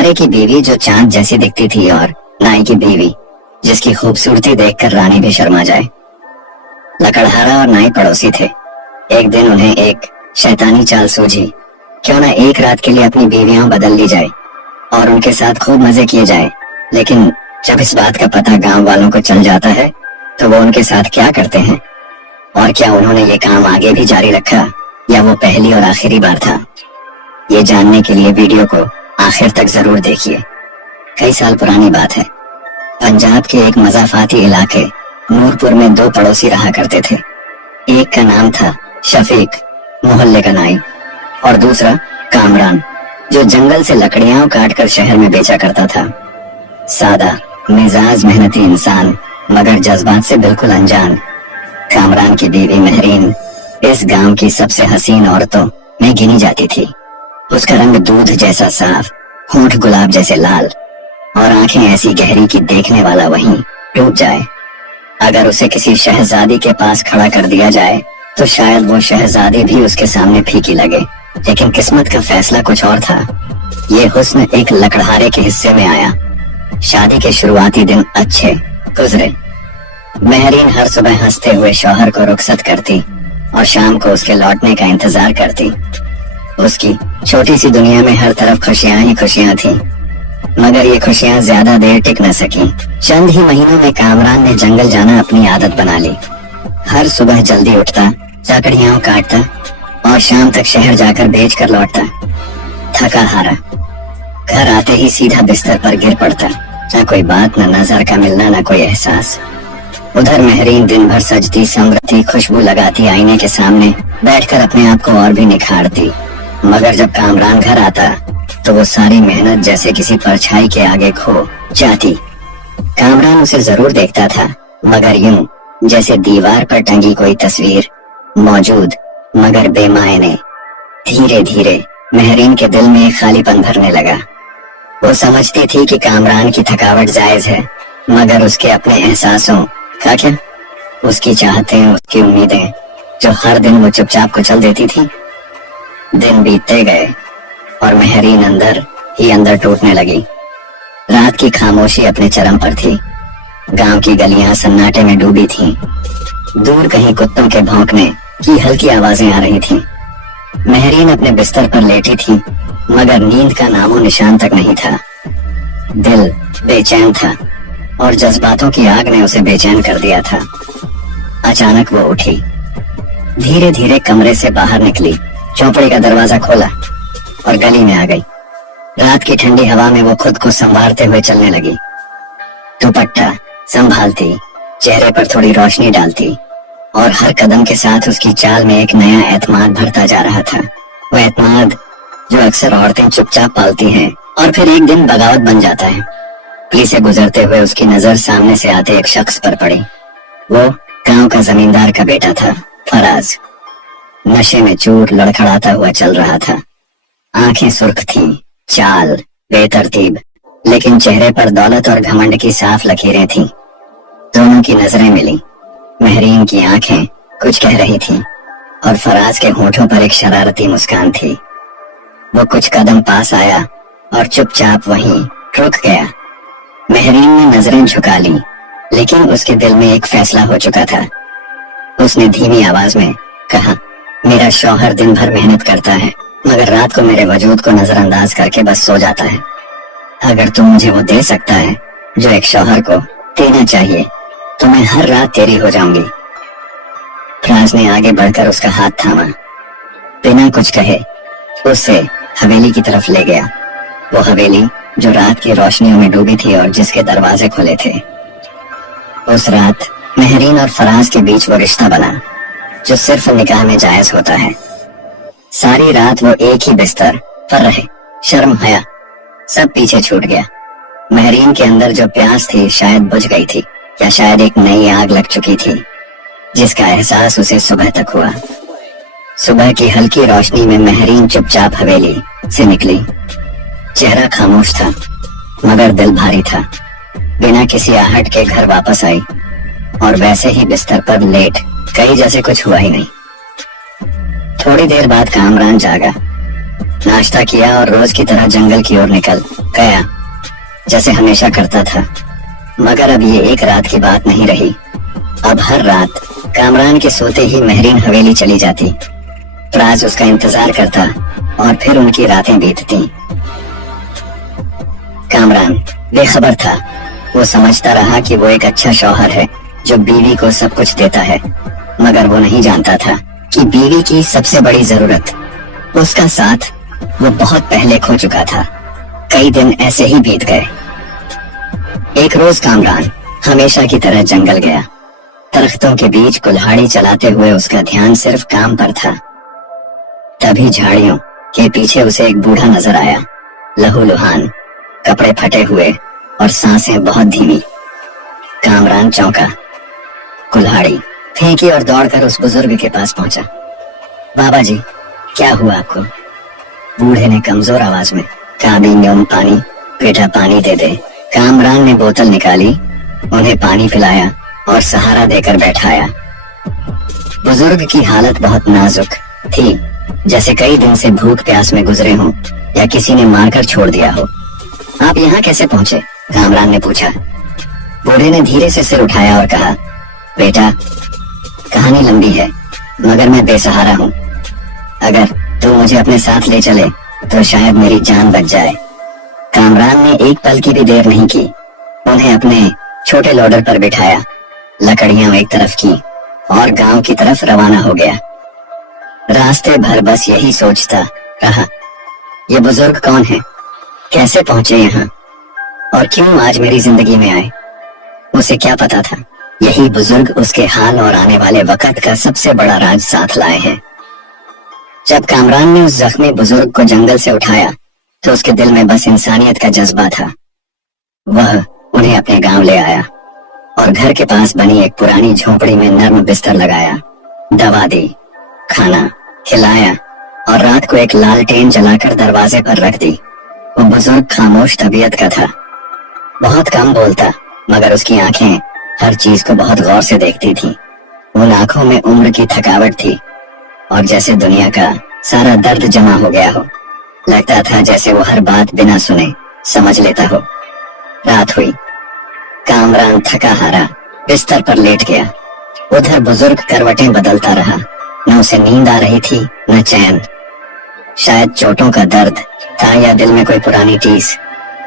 लकड़हारे की बीवी जो चांद जैसी दिखती थी और नाई की बीवी जिसकी खूबसूरती देखकर रानी भी शर्मा जाए। लकड़हारा और नाई पड़ोसी थे। एक दिन उन्हें एक शैतानी चाल सूझी, क्यों ना एक रात के लिए अपनी बीवियां बदल ली जाए और उनके साथ खूब मजे किए जाए। लेकिन जब इस बात का पता गांव वालों को चल जाता है तो वो उनके साथ क्या करते हैं और क्या उन्होंने ये काम आगे भी जारी रखा या वो पहली और आखिरी बार था, ये जानने के लिए वीडियो को आखिर तक जरूर देखिए। कई साल पुरानी बात है। पंजाब के एक मजाफाती इलाके नूरपुर में दो पड़ोसी रहा करते थे। एक का नाम था शफीक, मोहल्ले का नाई, और दूसरा कामरान, जो जंगल से लकड़ियां काटकर शहर में बेचा करता था। सादा मिजाज मेहनती इंसान, मगर जज्बात से बिल्कुल अनजान। कामरान की बीवी महरीन इस गांव की सबसे हसीन औरतों में गिनी जाती थी। उसका रंग दूध जैसा साफ, होंठ गुलाब जैसे लाल और आंखें ऐसी गहरी कि देखने वाला वहीं डूब जाए। अगर उसे किसी शहजादी के पास खड़ा कर दिया जाए तो शायद वो शहजादी भी उसके सामने फीकी लगे। लेकिन किस्मत का फैसला कुछ और था। ये हुस्न एक लकड़हारे के हिस्से में आया। शादी के शुरुआती दिन अच्छे गुजरे। महरीन हर सुबह हंसते हुए शौहर को रुखसत करती और शाम को उसके लौटने का इंतजार करती। उसकी छोटी सी दुनिया में हर तरफ खुशियां ही खुशियां थी, मगर ये खुशियां ज्यादा देर टिक न सकी। चंद ही महीनों में कामरान ने जंगल जाना अपनी आदत बना ली। हर सुबह जल्दी उठता, लकड़ियां काटता और शाम तक शहर जाकर बेच कर लौटता। थका हारा घर आते ही सीधा बिस्तर पर गिर पड़ता। न कोई बात, न नजर का मिलना, न कोई एहसास। उधर महरीन दिन भर सजती संवरती, खुशबू लगाती, आईने के सामने बैठकर अपने आप को और भी निखारती। मगर जब कामरान घर आता तो वो सारी मेहनत जैसे किसी परछाई के आगे खो जाती। कामरान उसे जरूर देखता था, मगर यूं जैसे दीवार पर टंगी कोई तस्वीर मौजूद मगर बेमायने। धीरे धीरे महरीन के दिल में एक खालीपन भरने लगा। वो समझती थी कि कामरान की थकावट जायज है, मगर उसके अपने एहसासों का क्या? उसकी चाहतें, उसकी उम्मीदें जो हर दिन वो चुपचाप कुचल देती थी। दिन बीतते गए और महरीन अंदर ही अंदर टूटने लगी। रात की खामोशी अपने चरम पर थी। गांव की गलियां सन्नाटे में डूबी थीं। दूर कहीं कुत्तों के भौंकने की हल्की आवाजें आ रही थीं। महरीन अपने बिस्तर पर लेटी थी, मगर नींद का नामो निशान तक नहीं था। दिल बेचैन था और जज्बातों की आग ने उसे बेचैन कर दिया था। अचानक वो उठी, धीरे धीरे कमरे से बाहर निकली, चौपड़ी का दरवाजा खोला और गली में आ गई। रात की ठंडी हवा में वो खुद को संवारते हुए चलने लगी। दुपट्टा संभालती, चेहरे पर थोड़ी रोशनी डालती और हर कदम के साथ उसकी चाल में एक नया एतमाद भरता जा रहा था। वो एतमाद जो अक्सर औरतें चुपचाप पालती हैं और फिर एक दिन बगावत बन जाता है। गली से गुजरते हुए उसकी नजर सामने से आते एक शख्स पर पड़ी। वो गांव का जमींदार का बेटा था, फराज। नशे में चूर लड़खड़ाता हुआ चल रहा था। आंखें सुर्ख थीं, चाल बेतरतीब, लेकिन चेहरे पर दौलत और घमंड की साफ लकीरें थीं। दोनों की नजरें मिली। महरीन की आंखें कुछ कह रही थीं और फराज के होठों पर एक शरारती मुस्कान थी। वो कुछ कदम पास आया और चुपचाप वहीं रुक गया। महरीन ने नजरें झुका ली, लेकिन उसके दिल में एक फैसला हो चुका था। उसने धीमी आवाज में कहा, मेरा शौहर दिन भर मेहनत करता है, मगर रात को मेरे वजूद को नजरअंदाज करके बस सो जाता है। अगर तू मुझे वो दे सकता है जो एक शौहर को देना चाहिए, तो मैं हर रात तेरी हो जाऊंगी। फराज ने आगे बढ़कर उसका हाथ थामा। बिना कुछ कहे उससे हवेली की तरफ ले गया। वो हवेली जो रात की रोशनियों में डूबी थी और जिसके दरवाजे खुले थे। उस रात महरीन और फराज के बीच वो रिश्ता बना जो सिर्फ निकाह में जायज होता है। सारी रात वो एक ही बिस्तर पर रहे। शर्म हया सब पीछे छूट गया। महरीन के अंदर जो प्यास थी शायद बुझ गई थी, या शायद एक नई आग लग चुकी थी जिसका एहसास उसे सुबह तक हुआ। सुबह की हल्की रोशनी में महरीन चुपचाप हवेली से निकली। चेहरा खामोश था, मगर दिल भारी था। बिना किसी आहट के घर वापस आई और वैसे ही बिस्तर पर लेट गई जैसे कुछ हुआ ही नहीं। थोड़ी देर बाद कामरान जागा, नाश्ता किया और रोज की तरह जंगल की ओर निकल गया जैसे हमेशा करता था। मगर अब ये एक रात की बात नहीं रही। अब हर रात कामरान के सोते ही महरीन हवेली चली जाती। फराज उसका इंतजार करता और फिर उनकी रातें बीतती। कामरान बेखबर था। वो समझता रहा कि वो एक अच्छा शौहर है जो बीवी को सब कुछ देता है, मगर वो नहीं जानता था कि बीवी की सबसे बड़ी जरूरत उसका साथ वो बहुत पहले खो चुका था। कई दिन ऐसे ही बीत गए। एक रोज कामरान हमेशा की तरह जंगल गया। दरख्तों के बीच कुल्हाड़ी चलाते हुए उसका ध्यान सिर्फ काम पर था। तभी झाड़ियों के पीछे उसे एक बूढ़ा नजर आया, लहूलुहान, कपड़े फटे हुए और सांसें बहुत धीमी। कामरान चौंका, कुल्हाड़ी फेंकी और दौड़कर उस बुजुर्ग के पास पहुंचा। बाबा जी, क्या हुआ आपको? बूढ़े ने कमजोर आवाज में कहा, बींगम पानी, बेटा पानी दे दे। कामरान ने बोतल निकाली, उन्हें पानी पिलाया और सहारा देकर बैठाया। बुजुर्ग की हालत बहुत नाजुक थी, जैसे कई दिन से भूख प्यास में गुजरे हों या किसी ने मारकर छोड़ दिया हो। आप यहाँ कैसे पहुँचे? कामरान ने पूछा। बूढ़े ने धीरे से सिर उठाया और कहा, बेटा कहानी लंबी है, मगर मैं बेसहारा हूँ। अगर तू मुझे अपने साथ ले चले तो शायद मेरी जान बच जाए। कामरान ने एक पल की भी देर नहीं की। उन्हें अपने छोटे लोडर पर बिठाया, लकड़ियां एक तरफ की और गांव की तरफ रवाना हो गया। रास्ते भर बस यही सोचता रहा, ये बुजुर्ग कौन है, कैसे पहुंचे यहाँ और क्यों आज मेरी जिंदगी में आए? उसे क्या पता था यही बुजुर्ग उसके हाल और आने वाले वक्त का सबसे बड़ा राज साथ लाए हैं। जब कामरान ने उस जख्मी बुजुर्ग को जंगल से उठाया तो उसके दिल में बस इंसानियत का जज्बा था। वह उन्हें अपने गांव ले आया और घर के पास बनी एक पुरानी झोपड़ी में नर्म बिस्तर लगाया, दवा दी, खाना खिलाया और रात को एक लालटेन जलाकर दरवाजे पर रख दी। वो बुजुर्ग खामोश तबीयत का था, बहुत कम बोलता, मगर उसकी आंखें हर चीज को बहुत गौर से देखती थी। उन आंखों में उम्र की थकावट थी और जैसे दुनिया का सारा दर्द जमा हो गया हो। लगता था जैसे वो हर बात बिना सुने समझ लेता हो। रात हुई, कामरान थका हारा बिस्तर पर लेट गया। उधर बुजुर्ग करवटें बदलता रहा। न उसे नींद आ रही थी न चैन। शायद चोटों का दर्द था या दिल में कोई पुरानी टीस,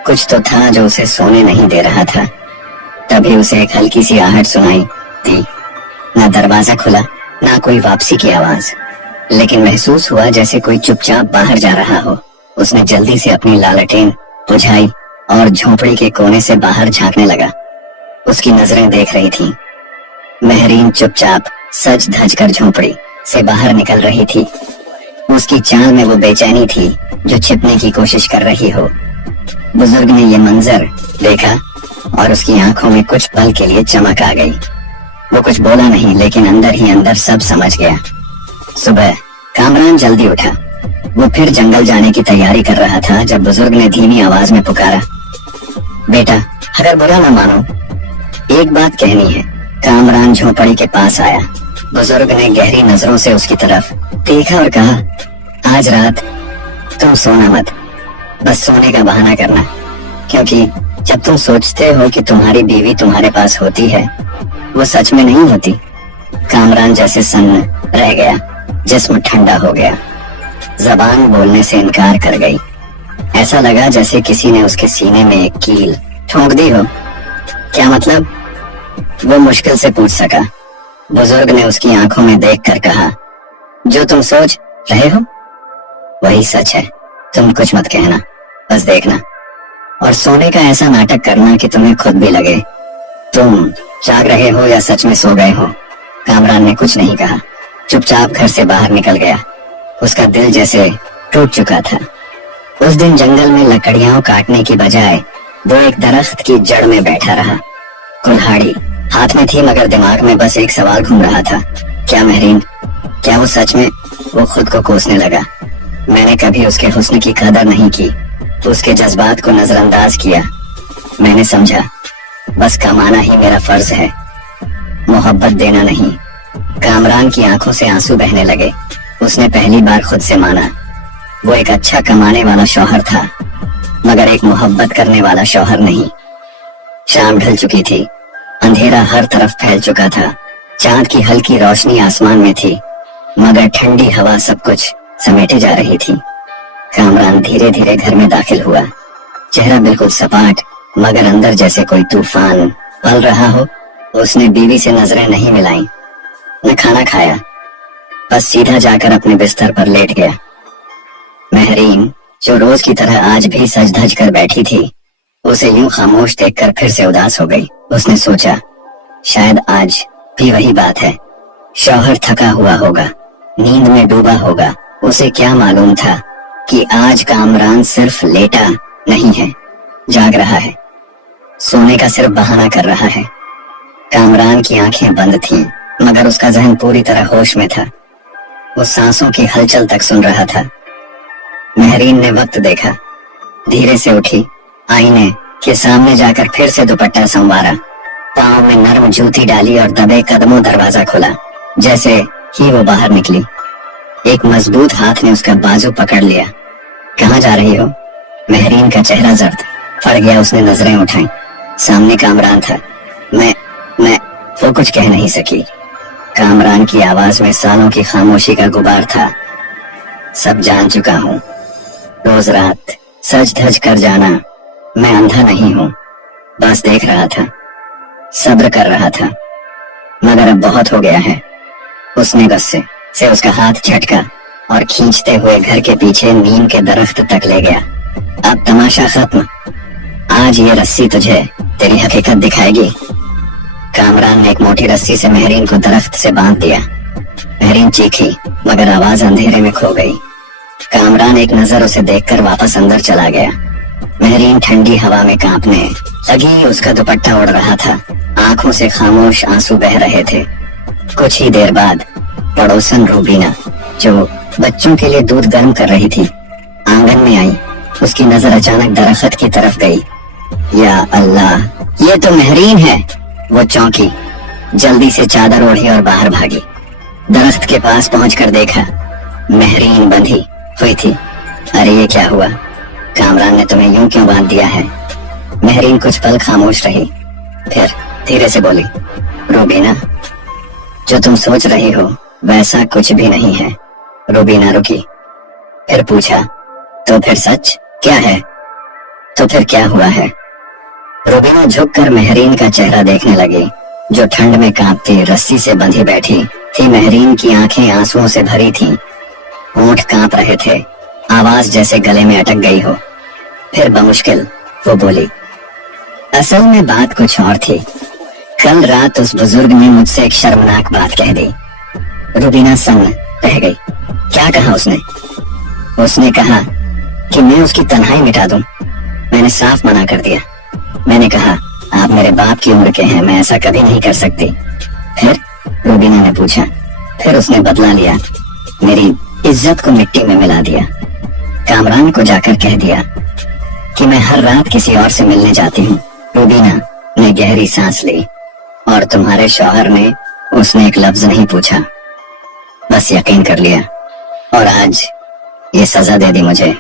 कुछ तो था जो उसे सोने नहीं दे रहा था। तभी उसे एक हल्की सी आहट सुनाई दी। न दरवाजा खुला न कोई वापसी की आवाज, लेकिन महसूस हुआ जैसे कोई चुपचाप बाहर जा रहा हो। उसने जल्दी से अपनी लालटेन बुझाई और झोपड़ी के कोने से बाहर झांकने लगा। उसकी नजरें देख रही थीं। महरीन चुपचाप सज धज कर झोपड़ी से बाहर निकल रही थी। उसकी चाल में वो बेचैनी थी जो छिपने की कोशिश कर रही हो। बुजुर्ग ने ये मंजर देखा और उसकी आंखों में कुछ पल के लिए चमक आ गई। वो कुछ बोला नहीं, लेकिन अंदर ही अंदर सब समझ गया। सुबह कामरान जल्दी उठा। वो फिर जंगल जाने की तैयारी कर रहा था जब बुजुर्ग ने धीमी आवाज में पुकारा, बेटा अगर बुरा न मानो, एक बात कहनी है। कामरान झोपड़ी के पास आया। बुजुर्ग ने गहरी नजरों से उसकी तरफ देखा और कहा, आज रात तुम सोना मत, बस सोने का बहाना करना, क्योंकि जब तुम सोचते हो कि तुम्हारी बीवी तुम्हारे पास होती है, वो सच में नहीं होती। कामरान जैसे सन्न रह गया, जिस्म ठंडा हो गया, जबान बोलने से इनकार कर गई। ऐसा लगा जैसे किसी ने उसके सीने में एक कील ठोंक दी हो। क्या मतलब? वो मुश्किल से पूछ सका। बुजुर्ग ने उसकी आंखों में देखकर कहा, जो तुम सोच रहे हो वही सच है। तुम कुछ मत कहना, बस देखना और सोने का ऐसा नाटक करना कि तुम्हें खुद भी लगे तुम जाग रहे हो या सच में सो गए हो। कामरान ने कुछ नहीं कहा, चुपचाप घर से बाहर निकल गया। उसका दिल जैसे टूट चुका था। उस दिन जंगल में लकड़ियां काटने की बजाय वो एक दरख्त की जड़ में बैठा रहा। कुल्हाड़ी हाथ में थी, मगर दिमाग में बस एक सवाल घूम रहा था, क्या महरीन, क्या वो सच में? वो खुद को कोसने लगा। मैंने कभी उसके हुस्न की कदर नहीं की, उसके जज्बात को नजरअंदाज किया। मैंने समझा बस कमाना ही मेरा फर्ज है, मोहब्बत देना नहीं। कामरान की आंखों से आंसू बहने लगे। उसने पहली बार खुद से माना वो एक अच्छा कमाने वाला शौहर था, मगर एक मोहब्बत करने वाला शौहर नहीं। शाम ढल चुकी थी, अंधेरा हर तरफ फैल चुका था। चांद की हल्की रोशनी आसमान में थी, मगर ठंडी हवा सब कुछ समेटे जा रही थी। कामरान धीरे धीरे घर में दाखिल हुआ, चेहरा बिल्कुल सपाट, मगर अंदर जैसे कोई तूफान पल रहा हो। उसने बीवी से नजरें नहीं मिलाई, न खाना खाया, बस सीधा जाकर अपने बिस्तर पर लेट गया। महरीन, जो रोज की तरह आज भी सज धज कर बैठी थी, उसे यूं खामोश देखकर फिर से उदास हो गई। उसने सोचा, शायद आज भी वही बात है। शौहर थका हुआ होगा, नींद में डूबा होगा। उसे क्या मालूम था कि आज कामरान सिर्फ लेटा नहीं है, जाग रहा है, सोने का सिर्फ बहाना कर रहा है। कामरान की आंखें बंद थीं, मगर उसका जहन पूरी तरह होश में था। वो सांसों की हलचल तक सुन रहा था। महरीन ने वक्त देखा, धीरे से उठी, आईने के सामने जाकर फिर से दुपट्टा संवारा, पांव में नरम जूती डाली और दबे कदमों दरवाजा खोला। जैसे ही वो बाहर निकली, एक मजबूत हाथ ने उसका बाजू पकड़ लिया। कहाँ जा रही हो? महरीन का चेहरा जर्द पड़ गया। उसने नजरें उठाई, सामने कामरान था। मैं वो कुछ कह नहीं सकी। कामरान की आवाज में सालों की खामोशी का गुबार था। सब जान चुका हूँ, रोज रात सज धज कर जाना। मैं अंधा नहीं हूँ, बस देख रहा था, सब्र कर रहा था, मगर अब बहुत हो गया है। उसने गुस्से से उसका हाथ झटका और खींचते हुए घर के पीछे नीम के दरख्त तक ले गया। अब तमाशा खत्म, आज ये रस्सी तुझे तेरी हकीकत दिखाएगी। कामरान ने एक मोटी रस्सी से महरीन को दरख्त से बांध दिया। महरीन चीखी, मगर आवाज अंधेरे में खो गई। कामरान एक नजर उसे देखकर वापस अंदर चला गया। महरीन ठंडी हवा में कांपने लगी, उसका दुपट्टा उड़ रहा था, आंखों से खामोश आंसू बह रहे थे। कुछ ही देर बाद पड़ोसन रूबीना, जो बच्चों के लिए दूध गर्म कर रही थी, आंगन में आई। उसकी नजर अचानक दरख्त की तरफ गई। या अल्लाह, ये तो महरीन है। वो चौंकी, जल्दी से चादर ओढ़ी और बाहर भागी। दरख्त के पास पहुंचकर देखा, महरीन बंधी हुई थी। अरे ये क्या हुआ? कामरान ने तुम्हें यूं क्यों बांध दिया है? महरीन कुछ पल खामोश रही, फिर धीरे से बोली, रूबीना, जो तुम सोच रही हो वैसा कुछ भी नहीं है। रूबीना रुकी, फिर पूछा, तो फिर सच क्या है? तो फिर क्या हुआ है? रूबीना झुककर महरीन का चेहरा देखने लगी, जो ठंड में कांपती रस्सी से बंधी बैठी थी। महरीन की आंखें आंसुओं से भरी थीं, होंठ कांप रहे थे, आवाज जैसे गले में अटक गई हो। फिर बमुश्किल वो बोली, असल में बात कुछ और थी। कल रात उस बुजुर्ग ने मुझसे एक शर्मनाक बात कह दी। रूबीना सन्न रह गई। क्या कहा उसने? उसने कहा कि मैं उसकी तन्हाई मिटा दूं। मैंने साफ मना कर दिया। मैंने कहा, आप मेरे बाप की उम्र के हैं, मैं ऐसा कभी नहीं कर सकती। फिर? रूबीना ने पूछा। फिर उसने बदला लिया, मेरी इज्जत को मिट्टी में मिला दिया। कामरान को जाकर कह दिया कि मैं हर रात किसी और से मिलने जाती हूँ। रूबीना ने गहरी सांस ली। और तुम्हारे शौहर ने? उसने एक लफ्ज नहीं पूछा, बस यकीन कर लिया। और आज ये सजा दे दी मुझे।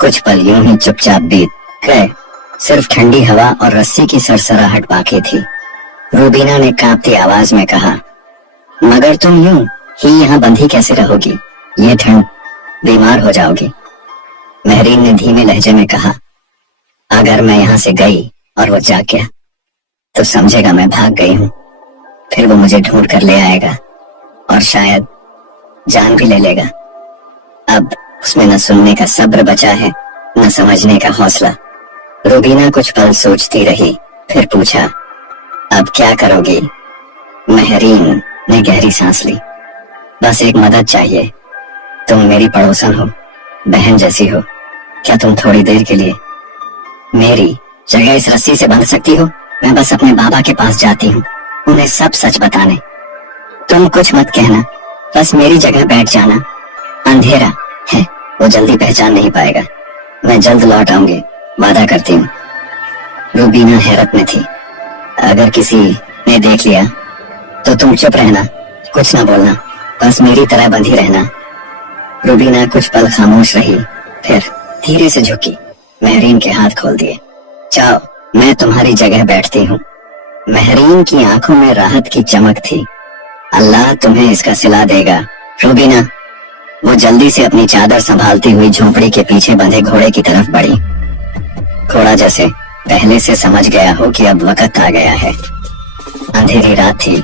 कुछ पल यूं ही चुपचाप बीत गए, सिर्फ ठंडी हवा और रस्सी की सरसराहट बाकी थी। रूबीना ने कांपती आवाज में कहा, मगर तुम यूं ही यहाँ बंधी कैसे रहोगी? ये ठंड, बीमार हो जाओगी। महरीन ने धीमे लहजे में कहा, अगर मैं यहाँ से गई और वो जाग गया तो समझेगा मैं भाग गई हूँ। फिर वो मुझे ढूंढ कर ले आएगा और शायद जान भी ले लेगा। अब उसमें न सुनने का सब्र बचा है, न समझने का हौसला। रूबीना कुछ पल सोचती रही, फिर पूछा, अब क्या करोगी? महरीन ने गहरी सांस ली। बस एक मदद चाहिए। तुम मेरी पड़ोसन हो, बहन जैसी हो। क्या तुम थोड़ी देर के लिए मेरी जगह इस रस्सी से बांध सकती हो? मैं बस अपने बाबा के पास जाती हूँ, उन्हें सब सच बताने। तुम कुछ मत कहना, बस मेरी जगह बैठ जाना। अंधेरा है, वो जल्दी पहचान नहीं पाएगा। मैं जल्द लौट आऊंगी, वादा करती हूँ। रूबीना हैरत में थी। अगर किसी ने देख लिया तो तुम चुप रहना, कुछ ना बोलना, बस मेरी तरह बंधी रहना। रूबीना कुछ पल खामोश रही, फिर धीरे से झुकी, महरीन के हाथ खोल दिए। जाओ, मैं तुम्हारी जगह बैठती हूँ। महरीन की आंखों में राहत की चमक थी। अल्लाह तुम्हें इसका सिला देगा रूबीना। वो जल्दी से अपनी चादर संभालती हुई झोपड़ी के पीछे बंधे घोड़े की तरफ बढ़ी। घोड़ा जैसे पहले से समझ गया हो कि अब वक्त आ गया है। अंधेरी रात थी,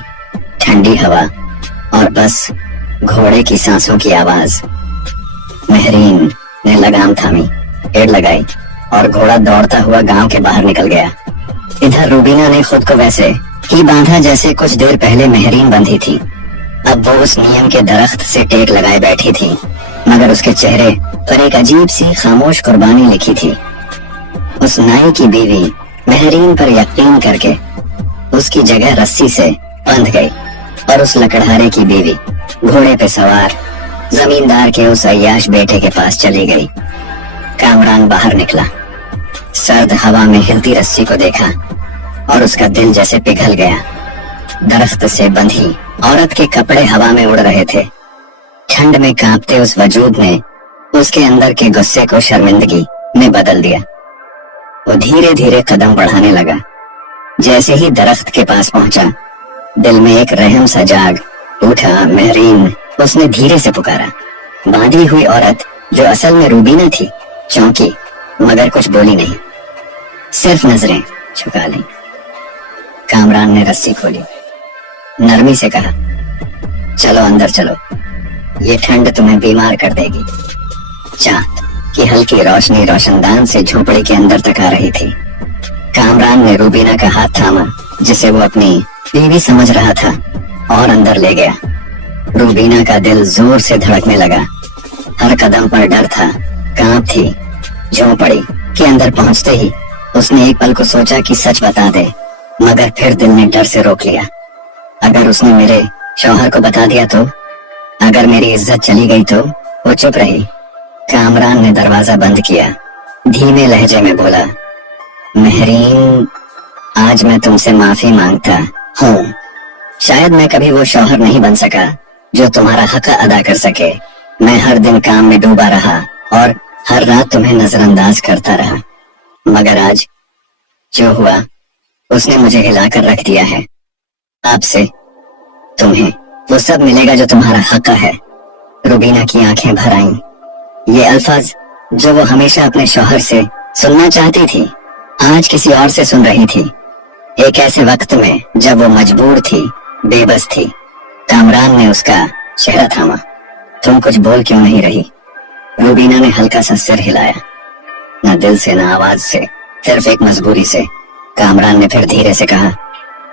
ठंडी हवा और बस घोड़े की सांसों की आवाज। महरीन ने लगाम थामी, एड़ लगाई और घोड़ा दौड़ता हुआ गांव के बाहर निकल गया। इधर रूबीना ने खुद को वैसे ही बांधा जैसे कुछ देर पहले महरीन बंधी थी। अब वो उस नियम के दरख्त से टेक लगाए बैठी थी, मगर उसके चेहरे पर एक अजीब सी खामोश कुर्बानी लिखी थी। उस नाई की बीवी महरीन पर यकीन करके उसकी जगह रस्सी से बंध गई और उस लकड़हारे की बीवी घोड़े पे सवार जमींदार के उस अय्याश बेटे के पास चली गई। कामरान बाहर निकला, सर्द हवा में हिलती रस्सी को देखा और उसका दिल जैसे पिघल गया। दरख्त से बंधी औरत के कपड़े हवा में उड़ रहे थे। ठंड में कांपते उस वजूद ने उसके अंदर के गुस्से को शर्मिंदगी में बदल दिया। वो धीरे धीरे कदम बढ़ाने लगा। जैसे ही दरख्त के पास पहुंचा, दिल में एक रहम सा जाग उठा। महरीन, उसने धीरे से पुकारा। बांधी हुई औरत, जो असल में रूबीना थी, चौंकी मगर कुछ बोली नहीं, सिर्फ नजरें झुका ली। कामरान ने रस्सी खोली, नरमी से कहा, चलो अंदर चलो, ये ठंड तुम्हें बीमार कर देगी। चांद की हल्की रोशनी रोशनदान से झोपड़ी के अंदर तक आ रही थी। कामरान ने रूबीना का हाथ थामा, जिसे वो अपनी बीवी समझ रहा था, और अंदर ले गया। रूबीना का दिल जोर से धड़कने लगा। हर कदम पर डर था, कांप थी। झोपड़ी के अंदर पहुंचते ही उसने एक पल को सोचा कि सच बता दे, मगर फिर दिल ने डर से रोक लिया। अगर उसने मेरे शौहर को बता दिया तो, अगर मेरी इज्जत चली गई तो? वो चुप रही। कामरान ने दरवाजा बंद किया, धीमे लहजे में बोला, महरीन, आज मैं तुमसे माफी मांगता हूँ। शायद मैं कभी वो शौहर नहीं बन सका जो तुम्हारा हक अदा कर सके। मैं हर दिन काम में डूबा रहा और हर रात तुम्हें नजरअंदाज करता रहा, मगर आज जो हुआ उसने मुझे हिलाकर रख दिया है। आपसे तुम्हें वो सब मिलेगा जो तुम्हारा हक है। रूबीना की आंखें भर आईं। ये अल्फाज जो वो हमेशा अपने शौहर से सुनना चाहती थी, आज किसी और से सुन रही थी। एक ऐसे वक्त में जब वो मजबूर थी, बेबस थी। कामरान ने उसका चेहरा थामा। तुम कुछ बोल क्यों नहीं रही? रूबीना ने हल्का सा सिर हिलाया, न दिल से न आवाज से, सिर्फ एक मजबूरी से। कामरान ने फिर धीरे से कहा,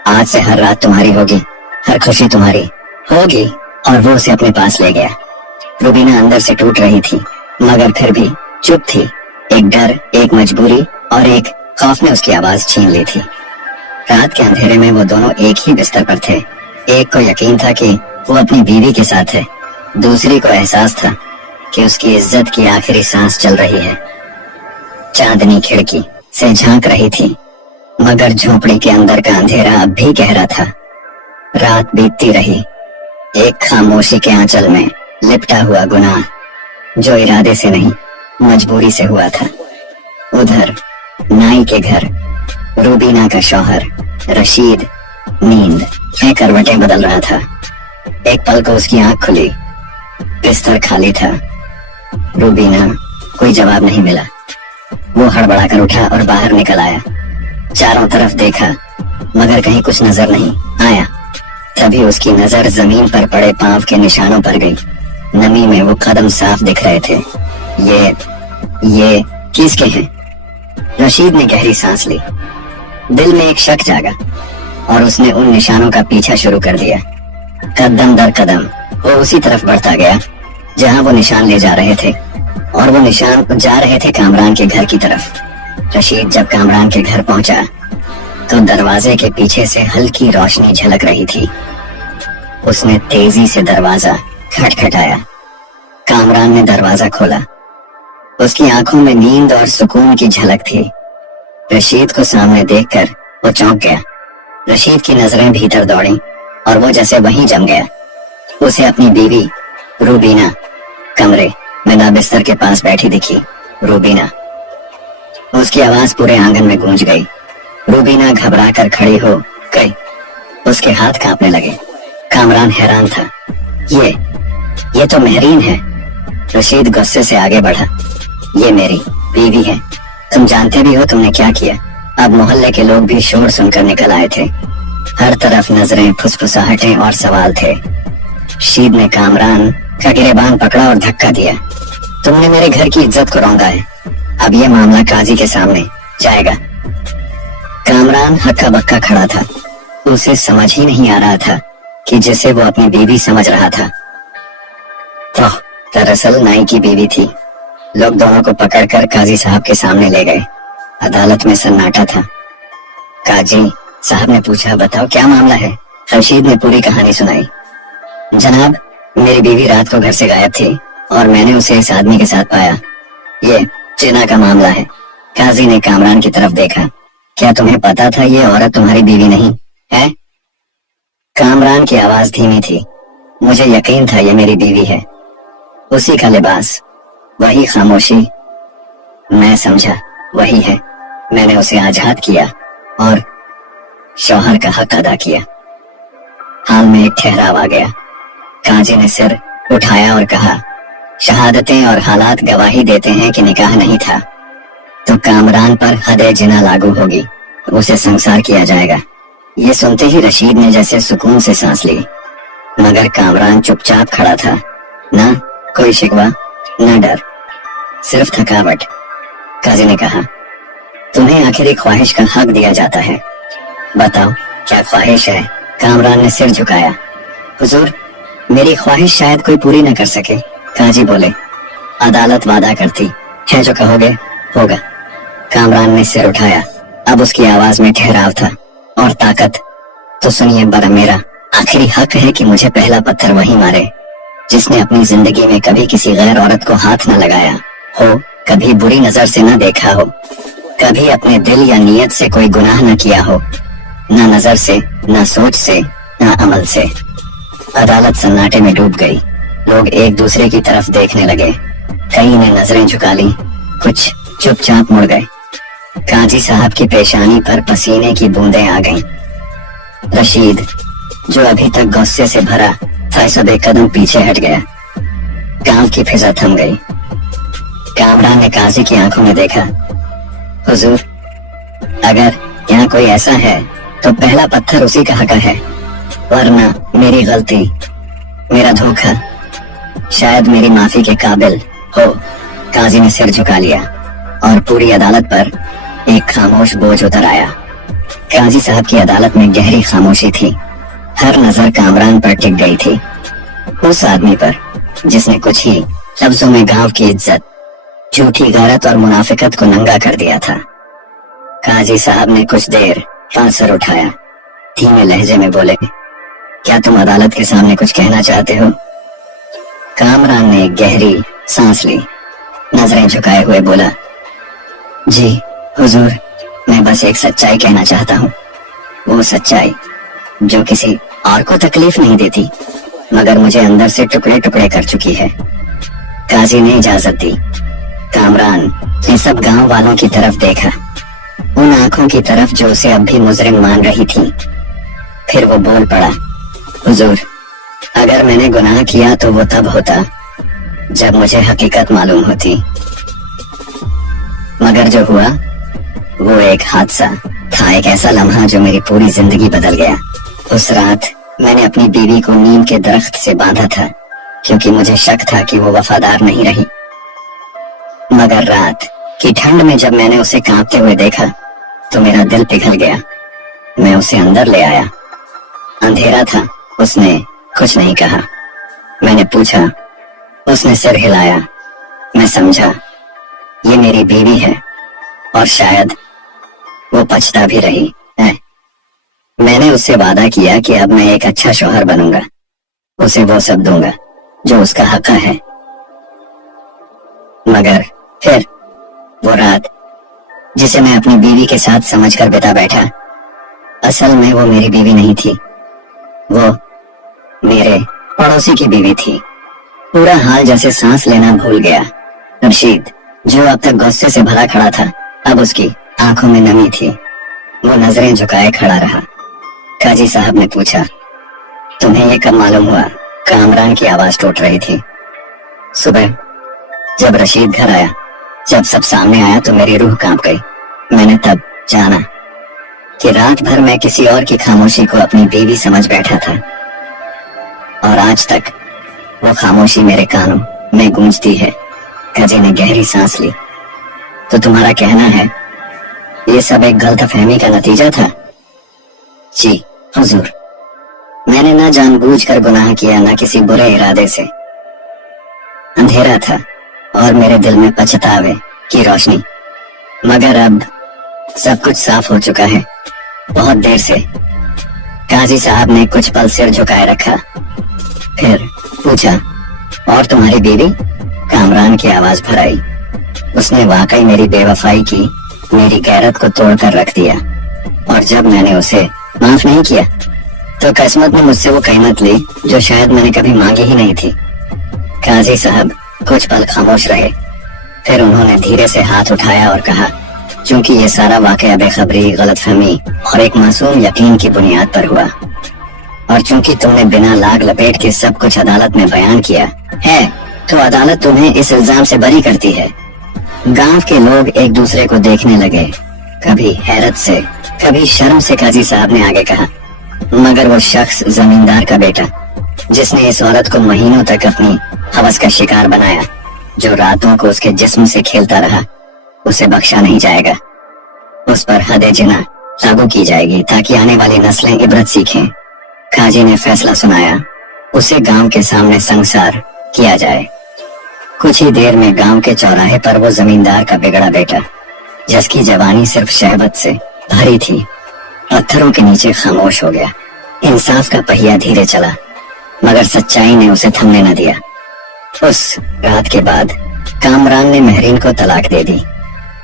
आज से हर रात तुम्हारी होगी, हर खुशी तुम्हारी होगी। और वो उसे अपने पास ले गया। रूबीना अंदर से टूट रही थी, मगर फिर भी चुप थी। एक डर, एक मजबूरी और एक खौफ ने उसकी आवाज छीन ली थी। रात के अंधेरे में वो दोनों एक ही बिस्तर पर थे। एक को यकीन था कि वो अपनी बीवी के साथ है, दूसरी को एहसास था कि उसकी इज्जत की आखिरी सांस चल रही है। चांदनी खिड़की से झांक रही थी, मगर झोपड़ी के अंदर का अंधेरा अब भी गहरा था। रात बीतती रही, एक खामोशी के आंचल में लिपटा हुआ गुनाह, जो इरादे से नहीं, मजबूरी से हुआ था। उधर नाई के घर रूबीना का शौहर रशीद नींद में करवटें बदल रहा था। एक पल को उसकी आंख खुली, बिस्तर खाली था। रूबीना, कोई जवाब नहीं मिला। वो हड़बड़ाकर उठा और बाहर निकल आया। चारों तरफ देखा, मगर कहीं कुछ नजर नहीं आया। तभी उसकी नजर जमीन पर पड़े पांव के निशानों पर गई। नमी में वो कदम साफ दिख रहे थे। ये किसके हैं? रशीद ने गहरी सांस ली। दिल में एक शक जागा और उसने उन निशानों का पीछा शुरू कर दिया। कदम दर कदम वो उसी तरफ बढ़ता गया जहां वो निशान ले जा रहे थे, और वो निशान जा रहे थे कामरान के घर की तरफ। रशीद जब कामरान के घर पहुंचा तो दरवाजे के पीछे से हल्की रोशनी झलक रही थी। उसने तेजी से दरवाजा खटखटाया। कामरान ने दरवाजा खोला। उसकी आंखों में नींद और सुकून की झलक थी। रशीद को सामने देखकर वो चौंक गया। रशीद की नजरें भीतर दौड़ी और वो जैसे वहीं जम गया। उसे अपनी बीवी रूबीना कमरे में ना बिस्तर के पास बैठी दिखी। रूबीना, उसकी आवाज पूरे आंगन में गूंज गई। रूबीना घबरा कर खड़ी हो गई। उसके हाथ कांपने लगे। कामरान हैरान था। ये तो मेहरीन है। रशीद गुस्से से आगे बढ़ा। ये मेरी बीवी है। तुम जानते भी हो तुमने क्या किया। अब मोहल्ले के लोग भी शोर सुनकर निकल आए थे। हर तरफ नजरें, फुसफुसाहटें और सवाल थे। शीद ने कामरान का गिरेबान पकड़ा और धक्का दिया। तुमने मेरे घर की इज्जत को रौंदा है। अब ये मामला काजी के सामने जाएगा। कामरान हक्का बक्का खड़ा था। उसे समझ ही नहीं आ रहा था कि जिसे वो अपनी बीवी समझ रहा था तो दरअसल नाई की बीवी थी। लोग दोनों को पकड़कर काजी साहब के सामने ले गए। अदालत में सन्नाटा था। काजी साहब ने पूछा, बताओ क्या मामला है। रशीद ने पूरी कहानी सुनाई। जनाब, मेरी बीवी रात को घर से गायब थी और मैंने उसे इस आदमी के साथ पाया। ये जिना का मामला है। काजी ने कामरान की तरफ देखा। क्या तुम्हें पता था ये औरत तुम्हारी बीवी नहीं है? कामरान की आवाज धीमी थी। मुझे यकीन था ये मेरी बीवी है। उसी का लिबास, वही खामोशी। मैं समझा वही है। मैंने उसे आजाद किया और शौहर का हक अदा किया। हाल में एक ठहराव आ गया। काजी ने सिर उठाया और कहा, शहादतें और हालात गवाही देते हैं कि निकाह नहीं था तो कामरान पर हदे जिना लागू होगी। उसे संसार किया जाएगा। ये सुनते ही रशीद ने जैसे सुकून से सांस ली। मगर कामरान चुपचाप खड़ा था। ना कोई शिकवा, ना डर, सिर्फ थकावट। काजी ने कहा, तुम्हें आखिरी ख्वाहिश का हक दिया जाता है। बताओ क्या ख्वाहिश है? कामरान ने सिर झुकाया। हुजूर, मेरी ख्वाहिश शायद कोई पूरी न कर सके। काजी बोले, अदालत वादा करती है जो कहोगे होगा। कामरान ने सिर उठाया। अब उसकी आवाज में ठहराव था और ताकत। तो सुनिए बड़ा, मेरा आखिरी हक है कि मुझे पहला पत्थर वही मारे जिसने अपनी जिंदगी में कभी किसी गैर औरत को हाथ न लगाया हो, कभी बुरी नजर से न देखा हो, कभी अपने दिल या नीयत से कोई गुनाह न किया हो, न नजर से, न सोच से, न अमल से। अदालत सन्नाटे में डूब गई। लोग एक दूसरे की तरफ देखने लगे। कई ने नजरें झुका ली, कुछ चुपचाप मुड़ गए। काजी साहब की पेशानी पर पसीने की बूंदें आ गईं। रशीद, जो अभी तक गुस्से से भरा था, सब एक कदम पीछे हट गया। गांव की फिजा थम गई। कामरान ने काजी की आंखों में देखा। हुजूर, अगर यहाँ कोई ऐसा है तो पहला पत्थर उसी का हक है, वरना मेरी गलती, मेरा धोखा, शायद मेरी माफी के काबिल हो। काजी ने सिर झुका लिया और पूरी अदालत पर एक खामोश बोझ उतर आया। काजी साहब की अदालत में गहरी खामोशी थी। हर नजर कामरान पर टिक गई थी, उस आदमी पर जिसने कुछ ही लफ्जों में गांव की इज्जत, झूठी गैरत और मुनाफिकत को नंगा कर दिया था। काजी साहब ने कुछ देर बाद सर उठाया। धीमे लहजे में बोले, क्या तुम अदालत के सामने कुछ कहना चाहते हो? कामरान ने गहरी सांस ली। नजरें झुकाए हुए बोला, जी हुजूर, मैं बस एक सच्चाई कहना चाहता हूँ। वो सच्चाई जो किसी और को तकलीफ नहीं देती मगर मुझे अंदर से टुकड़े टुकड़े कर चुकी है। काजी ने इजाजत दी। कामरान ने सब गांव वालों की तरफ देखा, उन आंखों की तरफ जो उसे अब भी मुजरिम मान रही थी। फिर वो बोल पड़ा, हुजूर, अगर मैंने गुनाह किया तो वो तब होता जब मुझे हकीकत मालूम होती, मगर जो हुआ वो एक हादसा था, एक ऐसा लम्हा जो मेरी पूरी जिंदगी बदल गया। उस रात मैंने अपनी बीवी को नीम के दरख्त से बांधा था क्योंकि मुझे शक था कि वो वफादार नहीं रही। मगर रात की ठंड में जब मैंने उसे कांपते हुए देखा तो मेरा दिल पिघल गया। मैं उसे अंदर ले आया। अंधेरा था। उसने कुछ नहीं कहा। मैंने पूछा, उसने सिर हिलाया। मैं समझा ये मेरी बीवी है और शायद वो पछता भी रही है। मैंने उससे वादा किया कि अब मैं एक अच्छा शौहर बनूंगा, उसे वो सब दूंगा जो उसका हक है। मगर फिर वो रात जिसे मैं अपनी बीवी के साथ समझकर बिता बैठा, असल में वो मेरी बीवी नहीं थी, वो मेरे पड़ोसी की बीवी थी। पूरा हाल जैसे सांस लेना भूल गया। रशीद, जो अब तक गुस्से से भरा खड़ा था, अब उसकी आंखों में नमी थी। वो नजरें झुकाए खड़ा रहा। काजी साहब ने पूछा, तुम्हें ये कब मालूम हुआ? कामरान की आवाज टूट रही थी। सुबह जब रशीद घर आया, जब सब सामने आया तो मेरी रूह कांप गई। मैंने तब जाना कि रात भर मैं किसी और की खामोशी को अपनी बीवी समझ बैठा था, और आज तक वो खामोशी मेरे कानों में गूंजती है। काजी ने गहरी सांस ली। तो तुम्हारा कहना है ये सब एक गलतफहमी का नतीजा था? जी हुजूर, मैंने ना जानबूझकर गुनाह किया, ना किसी बुरे इरादे से। अंधेरा था और मेरे दिल में पछतावे की रोशनी। मगर अब सब कुछ साफ हो चुका है, बहुत देर से। काजी साहब ने कुछ पल सिर झुकाए रखा, फिर पूछा, और तुम्हारी बीवी? कामरान की आवाज भर आई। उसने वाकई मेरी बेवफाई की, मेरी गैरत को तोड़कर रख दिया, और जब मैंने उसे माफ नहीं किया तो किस्मत ने मुझसे वो कीमत ली जो शायद मैंने कभी मांगी ही नहीं थी। काजी साहब कुछ पल खामोश रहे, फिर उन्होंने धीरे से हाथ उठाया और कहा, चूंकि ये सारा वाकया बेखबरी, गलतफहमी और एक मासूम यकीन की बुनियाद पर हुआ, और चूंकि तुमने बिना लाग लपेट के सब कुछ अदालत में बयान किया है, तो अदालत तुम्हें इस इल्जाम से बरी करती है। गांव के लोग एक दूसरे को देखने लगे, कभी हैरत से, कभी शर्म से। काजी साहब ने आगे कहा, मगर वो शख्स जमींदार का बेटा, जिसने इस औरत को महीनों तक अपनी हवस का शिकार बनाया, जो रातों को उसके जिस्म से खेलता रहा, उसे बख्शा नहीं जाएगा। उस पर हद जिना लागू की जाएगी ताकि आने वाली नस्लें इबरत सीखें। काजी ने फैसला सुनाया, उसे गांव के सामने संसार किया जाए। कुछ ही देर में गांव के चौराहे पर वो जमींदार का बिगड़ा बेटा, जिसकी जवानी सिर्फ शहबत से भरी थी, पत्थरों के नीचे खामोश हो गया। इंसाफ का पहिया धीरे चला, मगर सच्चाई ने उसे थमने न दिया। उस रात के बाद कामरान ने महरीन को तलाक दे दी,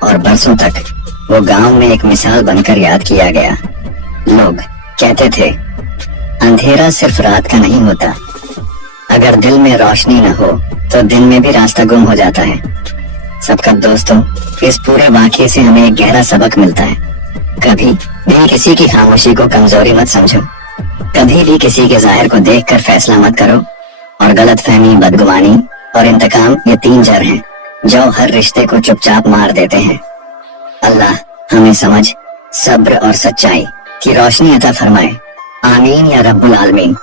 और बरसों तक वो गांव में एक मिसाल बनकर याद किया गया। लोग कहते थे, अंधेरा सिर्फ रात का नहीं होता, अगर दिल में रोशनी न हो तो दिन में भी रास्ता गुम हो जाता है। सबका दोस्तों, इस पूरे वाकये से हमें एक गहरा सबक मिलता है। कभी भी किसी की खामोशी को कमजोरी मत समझो, कभी भी किसी के जाहिर को देखकर फैसला मत करो, और गलतफहमी, बदगुमानी और इंतकाम, ये 3 जहर हैं जो हर रिश्ते को चुपचाप मार देते हैं। अल्लाह हमें समझ, सब्र और सच्चाई की रोशनी अता फरमाए। आमीन या रब्बुल आलमीन।